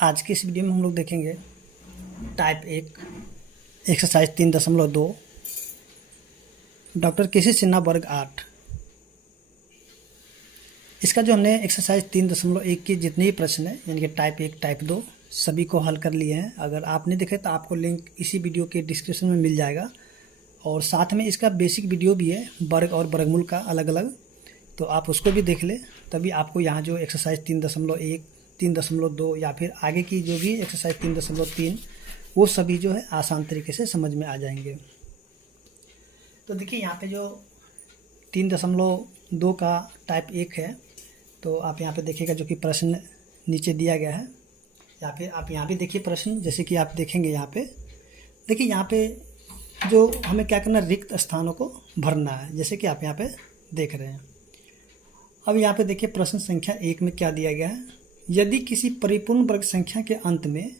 आज की इस वीडियो में हम लोग देखेंगे टाइप 1 एक्सरसाइज 3.2 डॉक्टर केसी सिन्हा वर्ग 8। इसका जो हमने एक्सरसाइज 3.1 की जितने भी प्रश्न है यानी कि टाइप 1 टाइप 2 सभी को हल कर लिए हैं। अगर आपने देखे तो आपको लिंक इसी वीडियो के डिस्क्रिप्शन में मिल जाएगा और साथ में इसका बेसिक वीडियो भी है वर्ग और वर्गमूल का अलग अलग, तो आप उसको भी देख ले, तभी आपको यहाँ जो एक्सरसाइज 3.1 3.2 या फिर आगे की जो भी एक्सरसाइज 3.3 वो सभी जो है आसान तरीके से समझ में आ जाएंगे। तो देखिए यहाँ पे जो 3.2 का टाइप 1 है, तो आप यहाँ पे देखिएगा जो कि प्रश्न नीचे दिया गया है, या फिर आप यहाँ भी देखिए प्रश्न, जैसे कि आप देखेंगे यहाँ पे देखिए यहाँ पे जो हमें क्या करना, रिक्त स्थानों को भरना है, जैसे कि आप यहाँ पे देख रहे हैं। अब यहाँ पे देखिए प्रश्न संख्या 1 में क्या दिया गया है, यदि किसी परिपूर्ण वर्ग संख्या के अंत में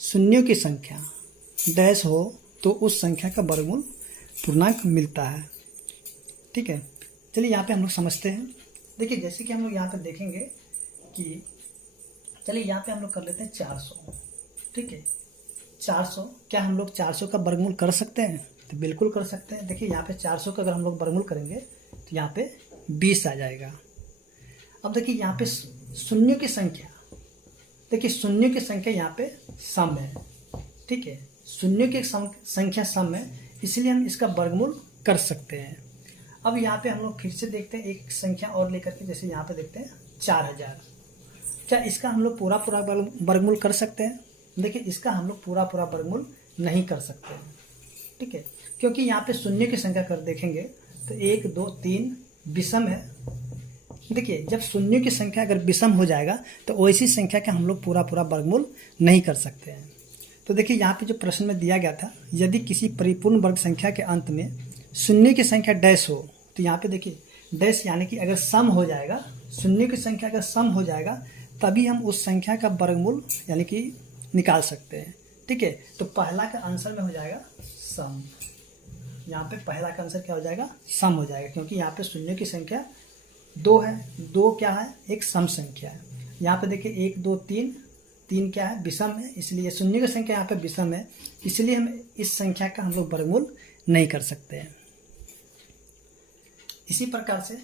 शून्यों की संख्या डैश हो तो उस संख्या का वर्गमूल पूर्णांक मिलता है। ठीक है, चलिए यहाँ पे हम लोग समझते हैं। देखिए जैसे कि हम लोग यहाँ पे देखेंगे कि चलिए यहाँ पे हम लोग कर लेते हैं 400। ठीक है, 400, क्या हम लोग 400 का वर्गमूल कर सकते हैं? तो बिल्कुल कर सकते हैं। देखिए यहाँ पे 400 का अगर हम लोग वर्गमूल करेंगे तो यहाँ पे 20 आ जाएगा। अब देखिए यहाँ पे शून्यों की संख्या, देखिए शून्यों की संख्या यहाँ पे सम है। ठीक है, शून्यों की संख्या सम है, इसलिए हम इसका वर्गमूल कर सकते हैं। अब यहाँ पे हम लोग फिर से देखते हैं एक संख्या और लेकर के, जैसे यहाँ पे देखते हैं 4000, क्या इसका हम लोग पूरा वर्गमूल कर सकते हैं? देखिए इसका हम लोग पूरा वर्गमूल नहीं कर सकते हैं। ठीक है, क्योंकि यहाँ पे शून्य की संख्या कर देखेंगे तो 1 2 3 विषम है। देखिए जब शून्य की संख्या अगर विषम हो जाएगा तो वैसी संख्या का हम लोग पूरा वर्गमूल नहीं कर सकते हैं। तो देखिए यहाँ पे जो प्रश्न में दिया गया था, यदि किसी परिपूर्ण वर्ग संख्या के अंत में शून्य की संख्या डैश हो, तो यहाँ पे देखिए डैश यानी कि अगर सम हो जाएगा, शून्य की संख्या अगर सम हो जाएगा तभी हम उस संख्या का वर्गमूल यानी कि निकाल सकते हैं। ठीक है, तो पहला का आंसर में हो जाएगा सम। यहाँ पे पहला का आंसर क्या हो जाएगा? सम हो जाएगा, क्योंकि यहाँ पे शून्य की संख्या 2 है। 2 क्या है? एक सम संख्या है। यहाँ पे देखिए 1 2 3, 3 क्या है? विषम है, इसलिए शून्य की संख्या यहाँ पे विषम है, इसलिए हम इस संख्या का हम लोग वर्गमूल नहीं कर सकते हैं। इसी प्रकार से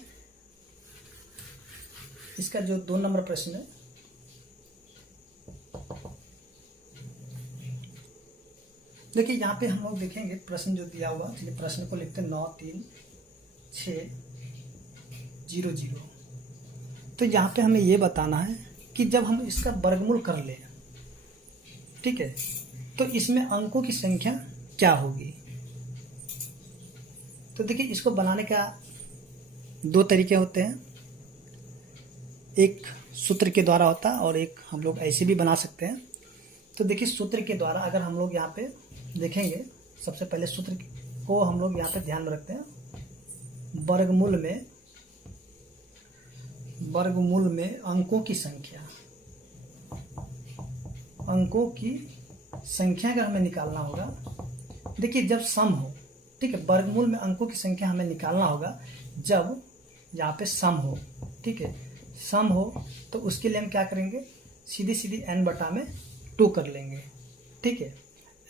इसका जो 2 नंबर प्रश्न है, देखिए यहाँ पे हम लोग देखेंगे प्रश्न जो दिया हुआ, चलिए प्रश्न को लिखते हैं 9 3 6 0 0। तो यहाँ पे हमें ये बताना है कि जब हम इसका वर्गमूल कर लें, ठीक है, तो इसमें अंकों की संख्या क्या होगी। तो देखिए इसको बनाने का 2 तरीके होते हैं, एक सूत्र के द्वारा होता है और एक हम लोग ऐसे भी बना सकते हैं। तो देखिए सूत्र के द्वारा अगर हम लोग यहाँ पे देखेंगे, सबसे पहले सूत्र को हम लोग यहाँ पे ध्यान में रखते हैं, वर्गमूल में अंकों की संख्या अगर हमें निकालना होगा, देखिए जब सम हो, ठीक है, वर्गमूल में अंकों की संख्या हमें निकालना होगा जब यहाँ पे सम हो। ठीक है, सम हो तो उसके लिए हम क्या करेंगे, सीधी n/2 कर लेंगे। ठीक है,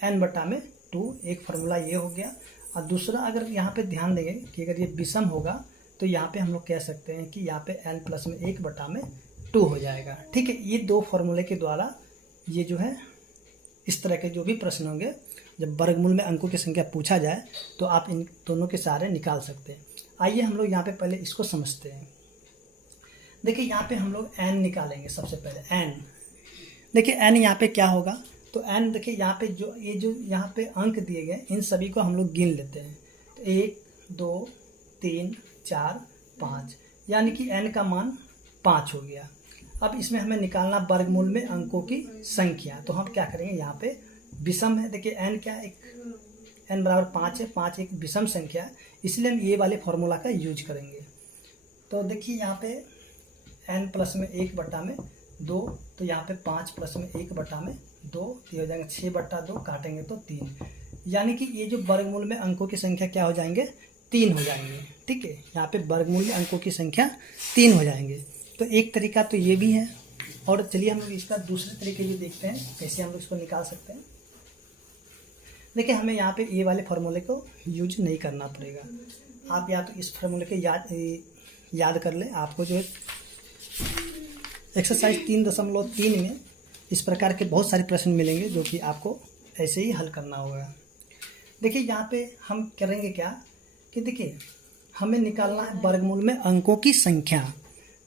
n/2 एक फार्मूला ये हो गया। और दूसरा अगर यहाँ पे ध्यान देंगे कि अगर ये विषम होगा तो यहाँ पे हम लोग कह सकते हैं कि यहाँ पे n + 1/2 हो जाएगा। ठीक है, ये 2 फार्मूले के द्वारा ये जो है इस तरह के जो भी प्रश्न होंगे, जब वर्गमूल में अंकों की संख्या पूछा जाए तो आप इन दोनों के सहारे निकाल सकते हैं। आइए हम लोग यहाँ पे पहले इसको समझते हैं। देखिए यहाँ पे हम लोग n निकालेंगे। सबसे पहले n, देखिए n यहाँ पे क्या होगा, तो n देखिए यहाँ पे जो यहाँ पे अंक दिए गए इन सभी को हम लोग गिन लेते हैं। तो 1 2 3 4 5, यानी कि n का मान 5 हो गया। अब इसमें हमें निकालना वर्गमूल में अंकों की संख्या, तो हम क्या करेंगे, यहाँ पे विषम है, देखिए n क्या, एक n = 5 है, 5 एक विषम संख्या है, इसलिए हम ये वाले फॉर्मूला का यूज करेंगे। तो देखिए यहाँ पे n + 1/2, तो यहाँ पे 5 + 1/2, ये हो जाएगा 6/2, काटेंगे तो 3, यानी कि ये जो वर्गमूल में अंकों की संख्या क्या हो जाएंगे, 3 हो जाएंगे। ठीक है, यहाँ पे वर्गमूल में अंकों की संख्या 3 हो जाएंगे। तो एक तरीका तो ये भी है और चलिए हम लोग इसका दूसरे तरीके भी देखते हैं कैसे हम लोग इसको निकाल सकते हैं। देखिए हमें यहाँ पे ये वाले फार्मूले को यूज नहीं करना पड़ेगा। आप या तो इस फार्मूले के याद कर लें। आपको जो एक्सरसाइज 3.3 में इस प्रकार के बहुत सारे प्रश्न मिलेंगे जो कि आपको ऐसे ही हल करना होगा। देखिए यहाँ पे हम करेंगे क्या कि देखिए हमें निकालना है वर्गमूल में अंकों की संख्या।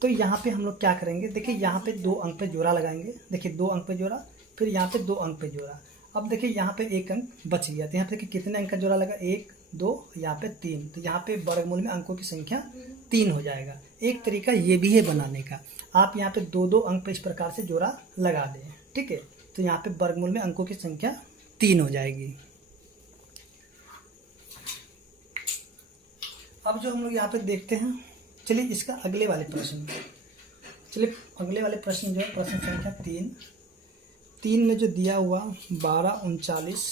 तो यहाँ पे हम लोग क्या करेंगे, देखिए यहाँ पे 2 अंक पे जोड़ा लगाएंगे। देखिए 2 अंक पे जोड़ा, फिर यहाँ पे 2 अंक पे जोड़ा। अब देखिए यहाँ पे 1 अंक बच गया, तो यहाँ पे देखिए कितने अंक का जोड़ा लगा, 1 2, यहाँ पे 3। तो यहाँ पे वर्गमूल में अंकों की संख्या 3 हो जाएगा। एक तरीका ये भी है बनाने का, आप यहाँ पे 2 अंक पे इस प्रकार से जोड़ा लगा दें, ठीक है। तो यहाँ पे वर्गमूल में अंकों की संख्या 3 हो जाएगी। अब जो हम लोग यहाँ पे देखते हैं, चलिए इसका अगले वाले प्रश्न, चलिए अगले वाले प्रश्न जो है प्रश्न संख्या 3 में जो दिया हुआ 12 39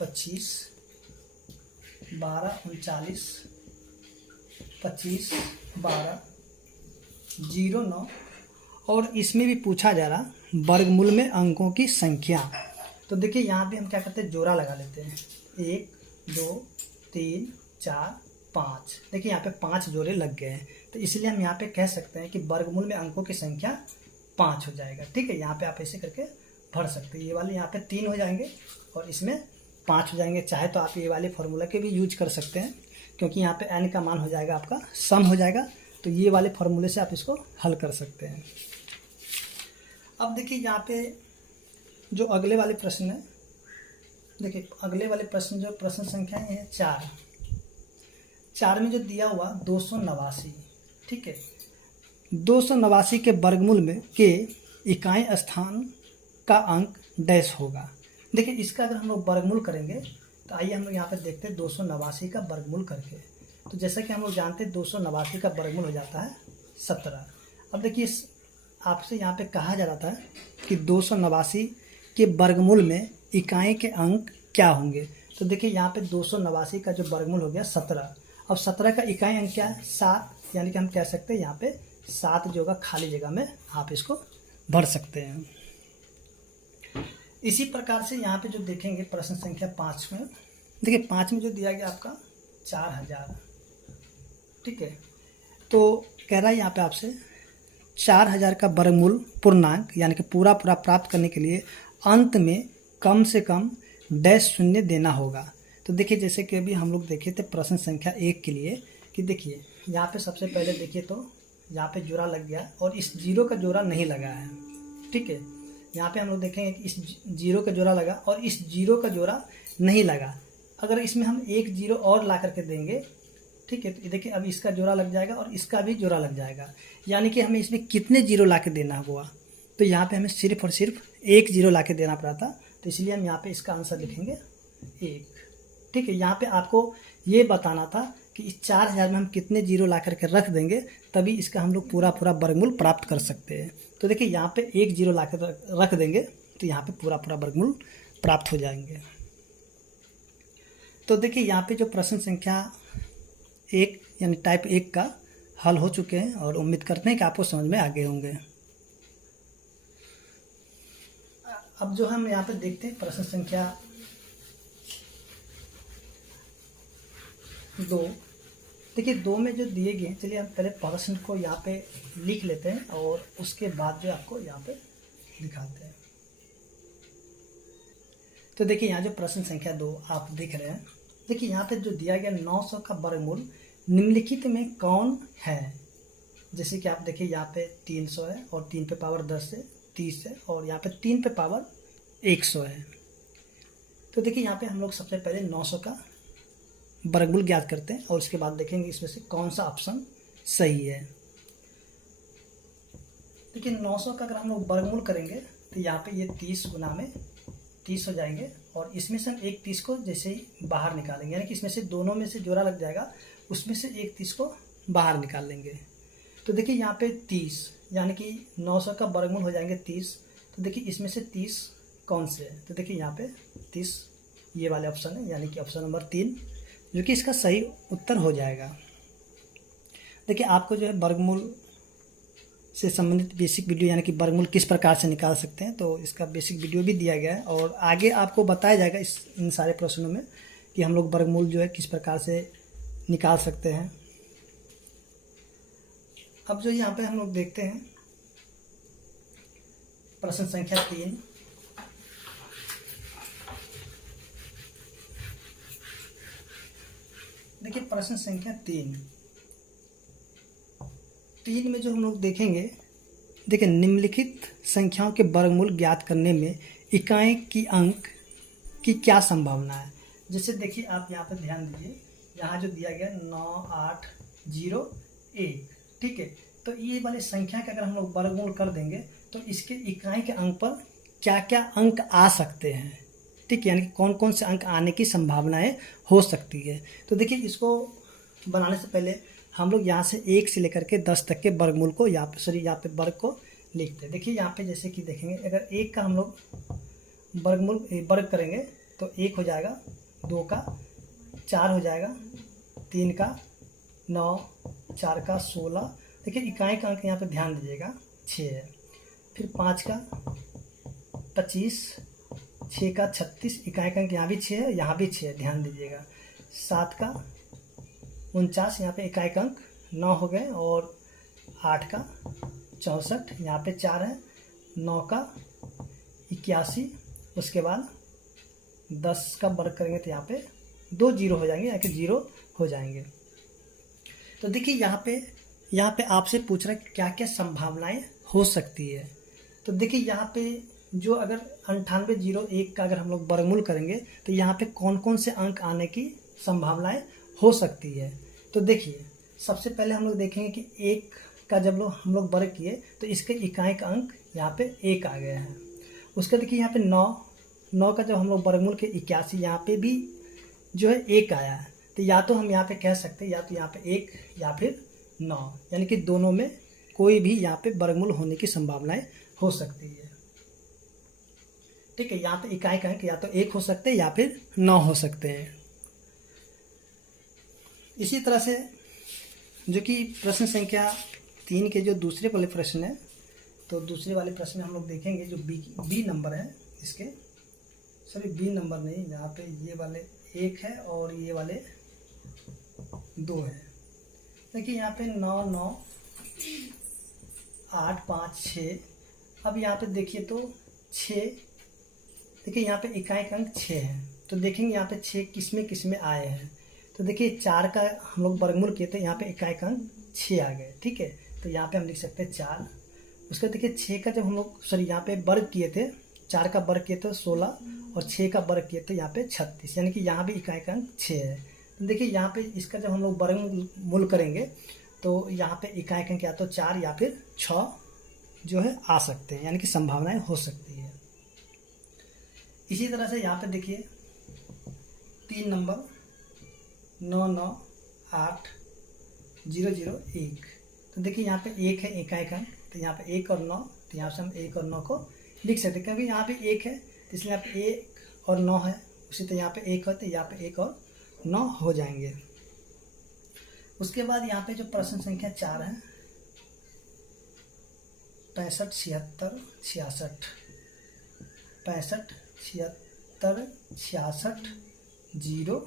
25 12 39 25 12 09 और इसमें भी पूछा जा रहा वर्गमूल में अंकों की संख्या। तो देखिए यहाँ पे हम क्या करते हैं, जोड़ा लगा लेते हैं। 1 2 3 4 5। देखिए यहाँ पे 5 जोड़े लग गए हैं, तो इसलिए हम यहाँ पे कह सकते हैं कि वर्गमूल में अंकों की संख्या 5 हो जाएगा, ठीक है। यहाँ पे आप ऐसे करके भर सकते हैं। ये वाले यहाँ पे 3 हो जाएंगे और इसमें 5 हो जाएंगे। चाहे तो आप ये वाले फार्मूला के भी यूज कर सकते हैं, क्योंकि यहाँ पे n का मान हो जाएगा आपका सम हो जाएगा। तो ये वाले फार्मूले से आप इसको हल कर सकते हैं। अब देखिए यहाँ पे जो अगले वाले प्रश्न है, देखिए अगले वाले प्रश्न जो प्रश्न संख्या है 4 में जो दिया हुआ 289, ठीक है। 289 के वर्गमूल में के इकाई स्थान का अंक डैश होगा। देखिए इसका अगर हम लोग वर्गमूल करेंगे तो आइए हम लोग यहाँ पे देखते हैं 289 का वर्गमूल करके। तो जैसा कि हम लोग जानते हैं 289 का वर्गमूल हो जाता है 17। अब देखिए आपसे यहाँ पे कहा जा रहा था कि 289 के वर्गमूल में इकाई के अंक क्या होंगे। तो देखिए यहाँ पे 289 का जो वर्गमूल हो गया 17। अब 17 का इकाई अंक क्या है, 7, यानी कि हम कह सकते हैं यहाँ पे 7 जो होगा खाली जगह में आप इसको भर सकते हैं। इसी प्रकार से यहाँ पे जो देखेंगे प्रश्न संख्या 5 में, देखिए 5 में जो दिया गया आपका 4000, ठीक है। तो कह रहा है यहाँ पे आपसे 4000 का वर्गमूल पूर्णांक यानी कि पूरा प्राप्त करने के लिए अंत में कम से कम डैश शून्य देना होगा। तो देखिए जैसे कि अभी हम लोग देखे थे प्रश्न संख्या 1 के लिए कि देखिए यहाँ पे सबसे पहले देखिए तो यहाँ पे जोड़ा लग गया और इस जीरो का जोड़ा नहीं लगा है, ठीक है। यहाँ पे हम लोग देखेंगे कि इस जीरो का जोड़ा लगा और इस जीरो का जोड़ा नहीं लगा। अगर इसमें हम एक जीरो और ला करके देंगे, ठीक है, तो देखिए अब इसका जोड़ा लग जाएगा और इसका भी जोड़ा लग जाएगा, यानी कि हमें इसमें कितने जीरो ला के देना हुआ। तो यहाँ पे हमें सिर्फ और सिर्फ 1 जीरो ला के देना पड़ा था, तो इसलिए हम यहाँ पे इसका आंसर लिखेंगे 1, ठीक है। यहाँ पे आपको ये बताना था कि इस 4000 में हम कितने जीरो ला करके रख देंगे तभी इसका हम लोग पूरा वर्गमूल प्राप्त कर सकते हैं। तो देखिए यहाँ पे 1 जीरो ला कर रख देंगे तो यहाँ पे पूरा वर्गमूल प्राप्त हो जाएंगे। तो देखिए यहाँ पे जो प्रश्न संख्या 1 यानी टाइप 1 का हल हो चुके हैं और उम्मीद करते हैं कि आपको समझ में आ गए होंगे। अब जो हम यहाँ पे देखते हैं प्रश्न संख्या 2, देखिए 2 में जो दिए गए, चलिए हम पहले प्रश्न को यहाँ पे लिख लेते हैं और उसके बाद जो आपको यहाँ पे दिखाते हैं। तो देखिए यहाँ जो प्रश्न संख्या 2 आप देख रहे हैं, देखिए यहाँ पे जो दिया गया 900 का वर्गमूल निम्नलिखित में कौन है। जैसे कि आप देखिए यहाँ पे 300 है और 3 पे पावर 10 है 30 है और यहाँ पे 3 पे पावर 100 है। तो देखिए यहाँ पे हम लोग सबसे पहले 900 का वर्गमूल ज्ञात करते हैं और उसके बाद देखेंगे इसमें से कौन सा ऑप्शन सही है। देखिए 900 का अगर हम लोग वर्गमूल करेंगे तो यहाँ पे ये 30 गुना में 30 हो जाएंगे और इसमें से हम एक 30 को जैसे ही बाहर निकालेंगे, यानी कि इसमें से दोनों में से जोड़ा लग जाएगा, उसमें से एक 30 को बाहर निकाल लेंगे। तो देखिए यहाँ पे 30 यानी कि 900 का वर्गमूल हो जाएंगे 30। तो देखिए इसमें से 30 कौन से है, तो देखिए यहाँ पे 30 ये वाले ऑप्शन है, यानी कि ऑप्शन नंबर 3 जो कि इसका सही उत्तर हो जाएगा। देखिए आपको जो है वर्गमूल से संबंधित बेसिक वीडियो यानी कि वर्गमूल किस प्रकार से निकाल सकते हैं, तो इसका बेसिक वीडियो भी दिया गया है और आगे आपको बताया जाएगा इन सारे प्रश्नों में कि हम लोग वर्गमूल जो है किस प्रकार से निकाल सकते हैं। अब जो यहाँ पे हम लोग देखते हैं प्रश्न संख्या 3। देखिए प्रश्न संख्या 3 में जो हम लोग देखेंगे, देखिए निम्नलिखित संख्याओं के वर्गमूल ज्ञात करने में इकाई की अंक की क्या संभावना है। जैसे देखिए आप यहाँ पे ध्यान दीजिए, यहाँ जो दिया गया 9, 8, 0, 1, ठीक है। तो ये वाली संख्या के अगर हम लोग वर्गमूल कर देंगे तो इसके इकाई के अंक पर क्या क्या अंक आ सकते हैं, ठीक है, यानी कि कौन कौन से अंक आने की संभावनाएं हो सकती है। तो देखिए इसको बनाने से पहले हम लोग यहाँ से 1 से लेकर के 10 तक के वर्गमूल को यहाँ पे वर्ग को लिखते हैं। देखिए यहाँ पे जैसे कि देखेंगे, अगर 1 का हम लोग वर्ग करेंगे तो 1 हो जाएगा, 2 का 4 हो जाएगा, 3 का 9, 4 का 16। देखिए इकाई का अंक यहाँ पे ध्यान दीजिएगा 6 है। फिर 5 का 25, 6 का 36, इकाई का अंक यहाँ भी 6 है, यहाँ भी 6 है, ध्यान दीजिएगा। 7 का 49, यहाँ पे इकाई का अंक 9 हो गए, और 8 का 64, यहाँ पे 4 है, 9 का 81, उसके बाद 10 का वर्ग करेंगे तो यहाँ पे 2 0 हो जाएंगे, यहाँ के 0 हो जाएंगे। तो देखिए यहाँ पे आपसे पूछ रहा है क्या क्या संभावनाएं हो सकती है। तो देखिए यहाँ पे जो अगर 9801 का अगर हम लोग वर्गमूल करेंगे तो यहाँ पे कौन कौन से अंक आने की संभावनाएं हो सकती है। तो देखिए सबसे पहले हम लोग देखेंगे कि 1 का जब हम लोग वर्ग किए तो इसके इकाई का अंक यहाँ पे 1 आ गया है। उसका देखिए यहाँ पे 9 का जब हम लोग वर्गमूल के 81, यहाँ पे भी जो है 1 आया है। तो या तो हम यहाँ पे कह सकते हैं या तो यहाँ पे 1 या फिर 9, यानी कि दोनों में कोई भी यहाँ पे वर्गमूल होने की संभावनाएं हो सकती है, ठीक है। यहाँ पे इकाई का अंक या तो 1 हो सकते हैं या फिर 9 हो सकते हैं। इसी तरह से जो कि प्रश्न संख्या 3 के जो दूसरे वाले प्रश्न है, तो दूसरे वाले प्रश्न हम लोग देखेंगे जो बी नंबर है इसके, सॉरी बी नंबर नहीं, यहाँ पे ये वाले 1 है और ये वाले 2 है। देखिए यहाँ पे 9, 9, 8, 5, 6। अब यहाँ पे देखिए तो 6, देखिए यहाँ पे इकाई का अंक 6 है। तो देखेंगे यहाँ पे 6 किस में आए हैं। तो देखिए 4 का हम लोग वर्गमूल किए तो यहाँ पे इकाई का अंक 6 आ गए, ठीक है। तो यहाँ पे हम लिख सकते हैं 4। उसका देखिए 6 का जब हम लोग यहाँ पे वर्ग किए थे, 4 का वर्ग किए तो 16 और 6 का वर्ग किए तो यहाँ पे 36, यानी कि यहाँ भी इकाई का अंक 6 है। तो देखिए यहाँ पे इसका जब हम लोग वर्गमूल करेंगे तो यहाँ पे इकाई का अंक या तो 4 या फिर 6 जो है आ सकते हैं, यानी कि संभावनाएं हो सकती है। इसी तरह से यहाँ पे देखिए 3 नंबर 9, 9, 8, 0, 0, 1। तो देखिए यहाँ पे 1 है इकाई का, तो यहाँ पे 1 और 9, तो यहाँ से हम 1 और 9 को लिख सकते हैं, क्योंकि यहाँ पे 1 है तो इसलिए यहाँ पे 1 और 9 है। उसी तरह यहाँ पे 1 है तो यहाँ पे 1 और 9 हो जाएंगे। उसके बाद यहाँ पे जो प्रश्न संख्या 4 है 65, 76, 66, 65, 76, 66, 0,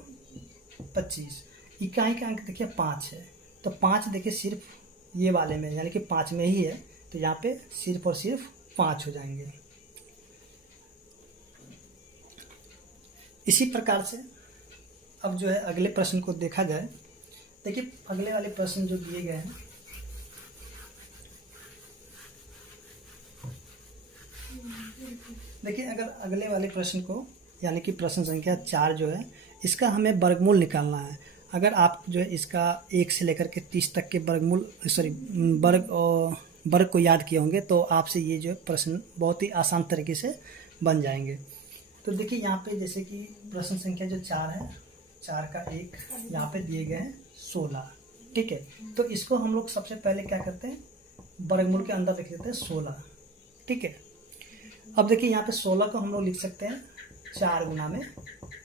25। इकाई का अंक देखिए 5 है, तो 5 देखिए सिर्फ ये वाले में यानी कि 5 में ही है, तो यहाँ पे सिर्फ और सिर्फ 5 हो जाएंगे। इसी प्रकार से अब जो है अगले प्रश्न को देखा जाए। देखिए अगले वाले प्रश्न जो दिए गए हैं, देखिए अगर अगले वाले प्रश्न को यानी कि प्रश्न संख्या 4 जो है इसका हमें वर्गमूल निकालना है। अगर आप जो है इसका 1 से लेकर के 30 तक के वर्ग को याद किए होंगे तो आपसे ये जो प्रश्न बहुत ही आसान तरीके से बन जाएंगे। तो देखिए यहाँ पे जैसे कि प्रश्न संख्या जो 4 है, 4 का 1 यहाँ पे दिए गए हैं 16, ठीक है। तो इसको हम लोग सबसे पहले क्या करते हैं, वर्गमूल के अंदर लिख देते हैं 16, ठीक है। अब देखिए यहाँ पे 16 को हम लोग लिख सकते हैं 4 गुना में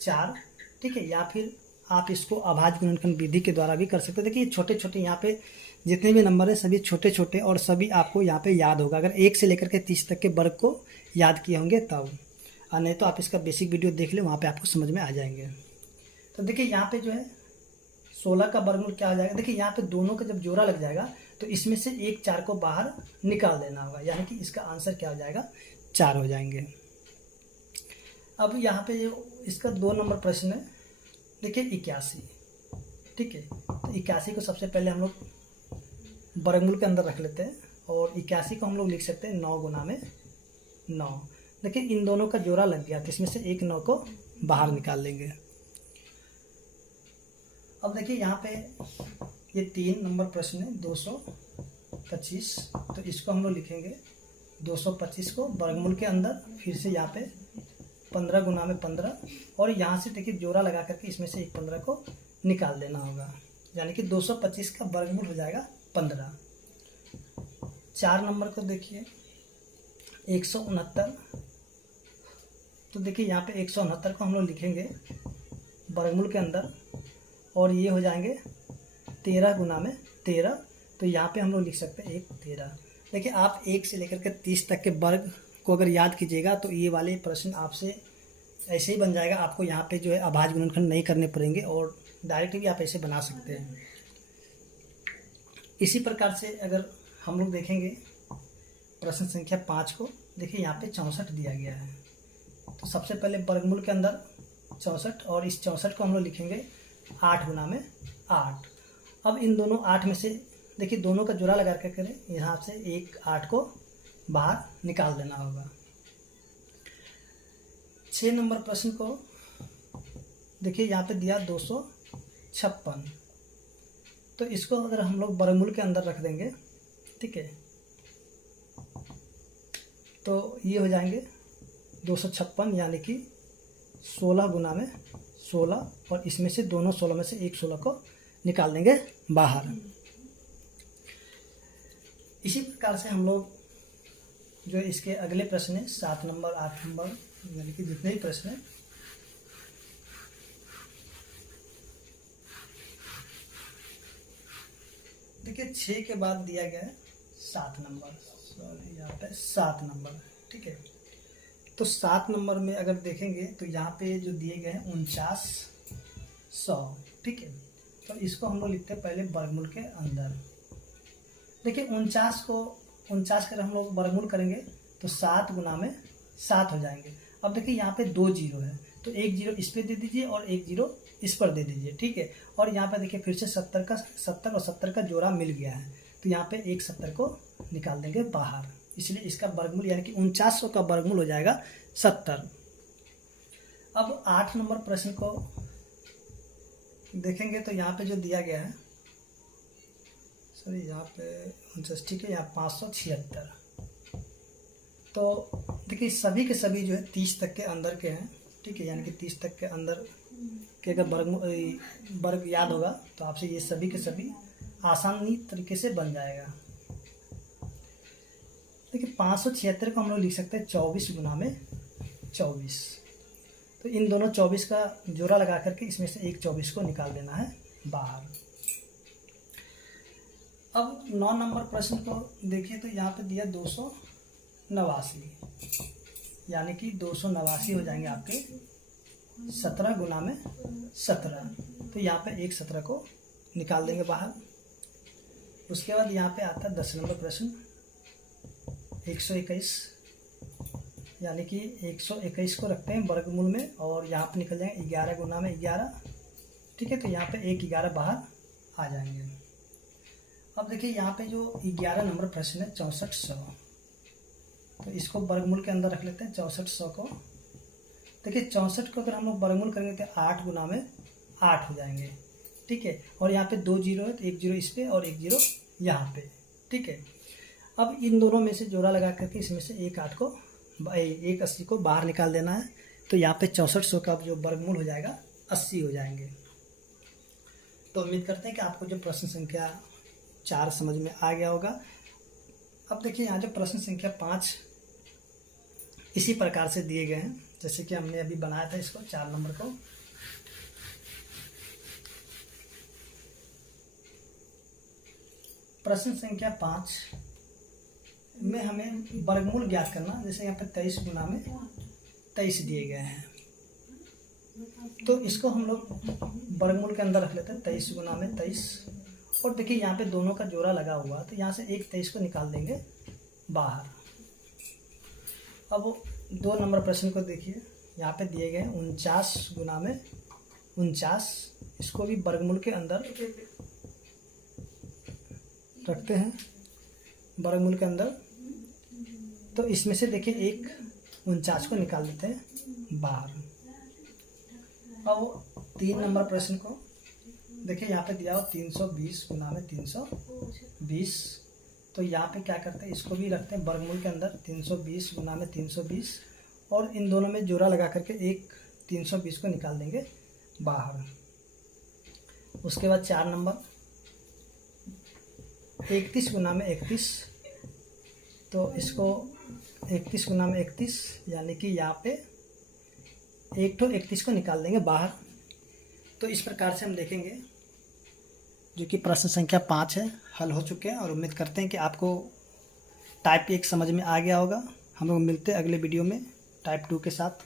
4, ठीक है, या फिर आप इसको अभाज्य गुणनखंड विधि के द्वारा भी कर सकते हैं। देखिए छोटे छोटे यहाँ पे जितने भी नंबर है सभी छोटे छोटे और सभी आपको यहाँ पे याद होगा, अगर 1 से लेकर के 30 तक के वर्ग को याद किए होंगे तब, और नहीं तो आप इसका बेसिक वीडियो देख लें, वहाँ पे आपको समझ में आ जाएंगे। तो देखिए यहाँ पे जो है 16 का वर्गमूल क्या हो जाएगा, देखिए यहाँ पे दोनों का जब जोड़ा लग जाएगा तो इसमें से एक 4 को बाहर निकाल देना होगा, यानी कि इसका आंसर क्या हो जाएगा, 4 हो जाएंगे। अब यहाँ पे जो इसका 2 नंबर प्रश्न है, देखिए 81, ठीक है। तो 81 को सबसे पहले हम लोग वर्गमूल के अंदर रख लेते हैं, और 81 को हम लोग लिख सकते हैं 9 गुना में 9। देखिए इन दोनों का जोड़ा लग गया तो इसमें से एक 9 को बाहर निकाल लेंगे। अब देखिए यहाँ पे ये 3 नंबर प्रश्न है 225, तो इसको हम लोग लिखेंगे 225 को वर्गमूल के अंदर, फिर से यहाँ पे 15 गुना में 15, और यहाँ से देखिए जोड़ा लगा करके इसमें से एक 15 को निकाल देना होगा, यानी कि 225 का वर्गमूल हो जाएगा 15। 4 नंबर को देखिए 169, तो देखिए यहाँ पे 169 को हम लोग लिखेंगे वर्गमूल के अंदर, और ये हो जाएंगे 13 गुना में 13, तो यहाँ पे हम लोग लिख सकते हैं 13। देखिए आप 1 से लेकर के 30 तक के वर्ग को अगर याद कीजिएगा तो ये वाले प्रश्न आपसे ऐसे ही बन जाएगा, आपको यहाँ पे जो है अभाज्य गुणनखंड नहीं करने पड़ेंगे, और डायरेक्ट भी आप ऐसे बना सकते हैं। इसी प्रकार से अगर हम लोग देखेंगे प्रश्न संख्या 5 को, देखिए यहाँ पे 64 दिया गया है, तो सबसे पहले वर्गमूल के अंदर 64, और इस 64 को हम लोग लिखेंगे 8 गुना में 8। अब इन दोनों 8 में से देखिए दोनों का जोड़ा लगा कर करें, यहाँ से एक 8 को बाहर निकाल देना होगा। 6 नंबर प्रश्न को देखिए यहाँ पे दिया 256, तो इसको अगर हम लोग वर्गमूल के अंदर रख देंगे, ठीक है, तो ये हो जाएंगे 256, यानी कि 16 गुना में 16, और इसमें से दोनों 16 में से एक 16 को निकाल देंगे बाहर। इसी प्रकार से हम लोग जो इसके अगले प्रश्न है 7 नंबर 8 नंबर, यानी कि जितने भी प्रश्न हैं, देखिए 6 के बाद दिया गया है 7 नंबर, सॉरी यहाँ पे 7 नंबर, ठीक है। तो 7 नंबर में अगर देखेंगे तो यहाँ पे जो दिए गए हैं 4900, ठीक है। तो इसको हम लोग लिखते हैं पहले वर्गमूल के अंदर। देखिए 49 का हम लोग वर्गमूल करेंगे तो 7 गुना में 7 हो जाएंगे। अब देखिए यहाँ पे 2 जीरो है, तो एक जीरो इस पे दे दीजिए और एक जीरो इस पर दे दीजिए, ठीक है। और यहाँ पे देखिए फिर से 70 और 70 का जोड़ा मिल गया है, तो यहाँ पे एक 70 को निकाल देंगे बाहर, इसलिए इसका वर्गमूल यानी कि 4900 का वर्गमूल हो जाएगा 70। अब 8 नंबर प्रश्न को देखेंगे तो यहाँ पे जो दिया गया है, सॉरी यहाँ पे 49, ठीक है, यहाँ 576, तो देखिए सभी के सभी जो है 30 तक के अंदर के हैं, ठीक है, यानी कि 30 तक के अंदर के अगर वर्ग याद होगा तो आपसे ये सभी के सभी आसानी तरीके से बन जाएगा। देखिए 576 को हम लोग लिख सकते हैं 24 गुना में 24, तो इन दोनों 24 का जोड़ा लगा करके इसमें से एक 24 को निकाल देना है बाहर। अब 9 नंबर प्रश्न को देखिए तो यहाँ पे दिया 289, यानी कि 289 हो जाएंगे आपके 17 गुना में 17, तो यहाँ पे एक 17 को निकाल देंगे बाहर। उसके बाद यहाँ पे आता है 10 नंबर प्रश्न 121, यानी कि 121 को रखते हैं वर्गमूल में, और यहाँ पे निकल जाएंगे 11 गुना में 11, ठीक है, तो यहाँ पे एक 11 बाहर आ जाएंगे। अब देखिए यहाँ पे जो 11 नंबर प्रश्न है 6400, तो इसको वर्गमूल के अंदर रख लेते हैं 6400 को। देखिए 64 को अगर हम लोग वर्गमूल करेंगे तो 8 गुना में 8 हो जाएंगे, ठीक है, और यहाँ पे 2 जीरो है, तो एक जीरो इस पे और एक जीरो यहाँ पे, ठीक है। अब इन दोनों में से जोड़ा लगा करके इसमें से एक 80 को बाहर निकाल देना है, तो यहाँ पे 6400 का जो वर्गमूल हो जाएगा 80 हो जाएंगे। तो उम्मीद करते हैं कि आपको जो प्रश्न संख्या 4 समझ में आ गया होगा। अब देखिए यहाँ जो प्रश्न संख्या 5 इसी प्रकार से दिए गए हैं जैसे कि हमने अभी बनाया था इसको 4 नंबर को। प्रश्न संख्या 5 में हमें वर्गमूल ज्ञात करना। जैसे यहाँ पे 23 गुना में 23 दिए गए हैं, तो इसको हम लोग वर्गमूल के अंदर रख लेते हैं। 23 गुना में 23, और देखिए यहाँ पे दोनों का जोड़ा लगा हुआ है, तो यहाँ से एक 23 को निकाल देंगे बाहर। अब 2 नंबर प्रश्न को देखिए, यहाँ पे दिए गए 49 गुना में 49, इसको भी वर्गमूल के अंदर रखते हैं, वर्गमूल के अंदर। तो इसमें से देखिए एक 49 को निकाल देते हैं बाहर। अब 3 नंबर प्रश्न को देखिए, यहाँ पे दिया हो 320 गुना में 320, तो यहाँ पे क्या करते हैं, इसको भी रखते हैं वर्गमूल के अंदर। 320 गुना में 320, और इन दोनों में जोड़ा लगा करके एक 320 को निकाल देंगे बाहर। उसके बाद 4 नंबर 31 गुना में 31, तो इसको 31 गुना में 31, यानी कि यहाँ पे एक तो 31 को निकाल देंगे बाहर। तो इस प्रकार से हम देखेंगे जो कि प्रश्न संख्या 5 है हल हो चुके हैं, और उम्मीद करते हैं कि आपको टाइप 1 समझ में आ गया होगा। हम लोग मिलते हैं अगले वीडियो में टाइप 2 के साथ।